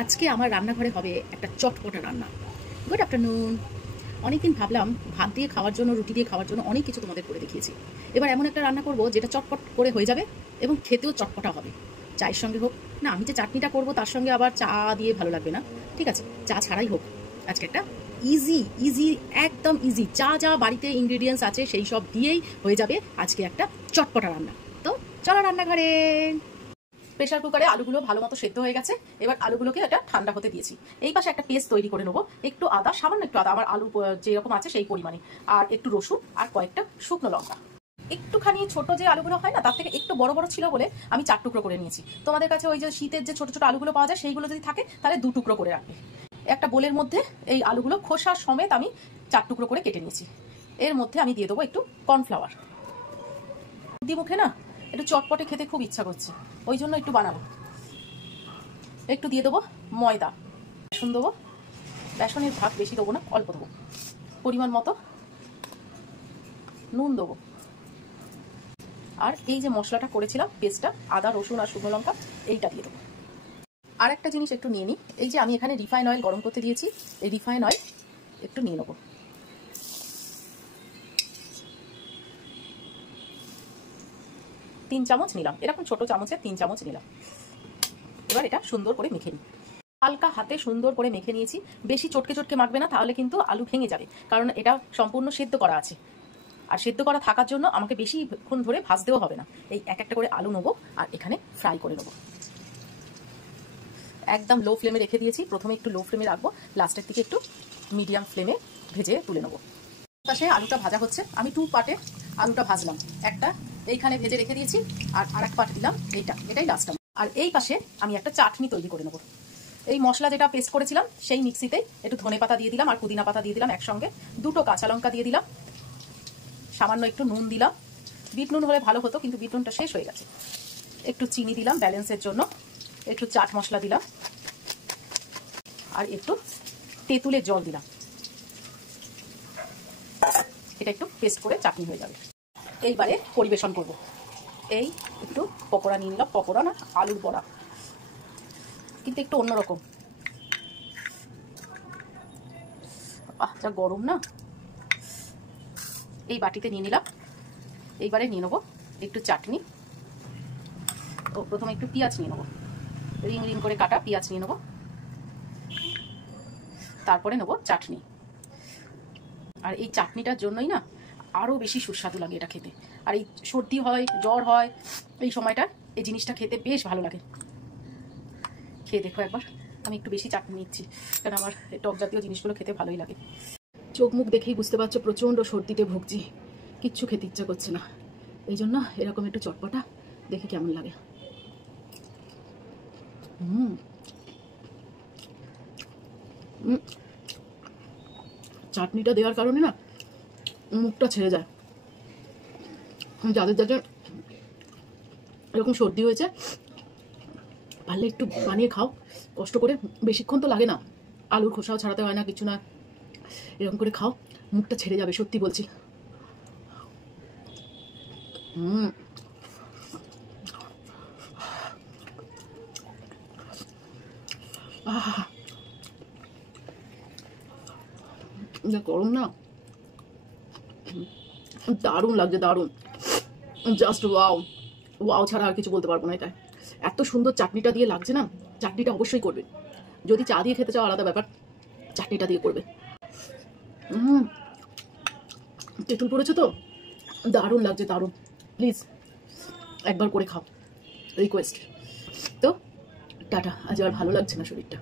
আজকে আমার রান্নাঘরে হবে একটা চটপটা রান্না। Good afternoon. অনেকদিন ভাবলাম ভাত দিয়ে খাওয়ার জন্য, রুটি দিয়ে খাওয়ার জন্য অনেক কিছু তোমাদের করে দেখিয়েছি। এবার এমন একটা রান্না করব যেটা চটপট করে হয়ে যাবে এবং খেতেও চটপটা হবে। চায়ের সঙ্গে হোক না, আমি যে চাটনিটা করব তার সঙ্গে আবার চা দিয়ে ভালো লাগবে না, ঠিক আছে, চা ছাড়াই হোক। আজকে একটা ইজি একদম ইজি, যা বাড়িতে ইনগ্রিডিয়েন্টস আছে সেই সব দিয়েই হয়ে যাবে আজকে একটা চটপটা রান্না। তো চলো রান্নাঘরে। প্রেশার কুকারে আলুগুলো ভালো মতো সেদ্ধ হয়ে গেছে। এবার আলুগুলোকে এটা ঠান্ডা হতে দিয়েছি। এই পাশে একটা পেস্ট তৈরি করে নেবো। একটু আদা, সামান্য একটু আদা, আমার আলু যেরকম আছে সেই পরিমাণে, আর একটু রসুন আর কয়েকটা শুকনো লঙ্কা। একটুখানি ছোট যে আলুগুলো হয় না, তার থেকে একটু বড় বড় ছিল বলে আমি 4 টুকরো করে নিয়েছি। তোমাদের কাছে ওই যে শীতের যে ছোট ছোট আলুগুলো পাওয়া যায় সেইগুলো যদি থাকে তাহলে 2 টুকরো করে রাখবে। একটা বোলের মধ্যে এই আলুগুলো খোসা সমেত আমি 4 টুকরো করে কেটে নিয়েছি। এর মধ্যে আমি দিয়ে দেবো একটু কর্নফ্লাওয়ার। মুখে না একটু চটপটে খেতে খুব ইচ্ছা করছে, ওই জন্য একটু বানাবো। একটু দিয়ে দেবো ময়দা, বেসন দেবো। বেসনের ভাগ বেশি দেবো না, অল্প দেবো। পরিমাণ মতো নুন দেবো। আর এই যে মশলাটা করেছিলাম পেস্টটা, আদা রসুন আর শুকনো লঙ্কা, এইটা দিয়ে দেবো। আর একটা জিনিস একটু নিয়ে নিই, এই যে আমি এখানে রিফাইন অয়েল গরম করতে দিয়েছি, এই রিফাইন অয়েল একটু নিয়ে নেবো। 3 চামচ নিলাম, এরকম ছোট চামচে 3 চামচ নিলাম। এবার এটা সুন্দর করে মেখে নিই। হালকা হাতে সুন্দর করে মেখে নিয়েছি। বেশি চটকে চটকে মাখবে না, তাহলে কিন্তু আলু ভেঙে যাবে, কারণ এটা সম্পূর্ণ সেদ্ধ করা আছে। আর সেদ্ধ করা থাকার জন্য আমাকে বেশিক্ষণ ধরে ভাজতেও হবে না। এই এক একটা করে আলু নেবো আর এখানে ফ্রাই করে নেবো। একদম লো ফ্লেমে রেখে দিয়েছি। প্রথমে একটু লো ফ্লেমে রাখবো, লাস্টের দিকে একটু মিডিয়াম ফ্লেমে ভেজে তুলে নেবো। পাশে আলুটা ভাজা হচ্ছে। আমি 2 পার্টে আলুটা ভাজলাম। একটা এইখানে ভেজে রেখে দিয়েছি, আর আরেক পার্ট দিলাম এটাই লাস্ট। আর এই পাশে আমি একটা চাটনি তৈরি করে নেবো। এই মশলা যেটা পেস্ট করেছিলাম সেই মিক্সিতে একটু ধনে পাতা দিয়ে দিলাম আর পুদিনা পাতা দিয়ে দিলাম একসঙ্গে। 2টো কাঁচা লঙ্কা দিয়ে দিলাম, সামান্য একটু নুন দিলাম। বিট নুন হলে ভালো হতো, কিন্তু বিট নুনটা শেষ হয়ে গেছে। একটু চিনি দিলাম ব্যালেন্সের জন্য, একটু চাট মশলা দিলাম, আর একটু তেঁতুলের জল দিলাম। এটা একটু পেস্ট করে চাটনি হয়ে যাবে। এইবারে পরিবেশন করব। এই একটু পকোড়া নিয়ে নিলাম, পকোড়া না আলুর বড়া, কিন্তু একটু অন্যরকম। যা গরম না। এই বাটিতে নিয়ে নিলাম। এইবারে নিয়ে নেবো একটু চাটনি। ও প্রথমে একটু পেঁয়াজ নিয়ে নেবো, রিং রিং করে কাটা পেঁয়াজ নিয়ে নেবো। তারপরে নেবো চাটনি। আর এই চাটনিটার জন্যই না আরও বেশি সুস্বাদু লাগে এটা খেতে। আর এই সর্দি হয়, জ্বর হয়, এই সময়টা এই জিনিসটা খেতে বেশ ভালো লাগে। খেয়ে দেখো একবার। আমি একটু বেশি চাটনি নিচ্ছি, কারণ আমার টক জাতীয় জিনিসগুলো খেতে ভালোই লাগে। চোখ মুখ দেখেই বুঝতে পারছো প্রচণ্ড সর্দিতে ভুগছি, কিচ্ছু খেতে ইচ্ছা করছে না। এই জন্য এরকম একটু চটপটা দেখি কেমন লাগে। চাটনিটা দেওয়ার কারণে না মুখটা ছেড়ে যায়। যাদের যাদের এরকম সর্দি হয়েছে, পারলে একটু বানিয়ে খাও, কষ্ট করে। বেশিক্ষণ তো লাগে না, আলুর খোসাও ছাড়াতে হয় না, কিছু না। এরকম করে খাও, মুখটা ছেড়ে যাবে, সত্যি বলছি। গরম না, দারুণ লাগছে, দারুণ, জাস্ট ওয়াও। ওয়াও ছাড়া আর কিছু বলতে পারবো না। এটা এত সুন্দর চাটনিটা দিয়ে লাগছে না। চাটনিটা অবশ্যই করবে, যদি চা দিয়ে খেতে চাও আলাদা ব্যাপার, চাটনিটা দিয়ে করবে। তেঁতুল পড়েছে তো, দারুণ লাগছে, দারুণ। প্লিজ একবার করে খাও, রিকোয়েস্ট। তো টাটা, আজ আর ভালো লাগছে না শরীরটা।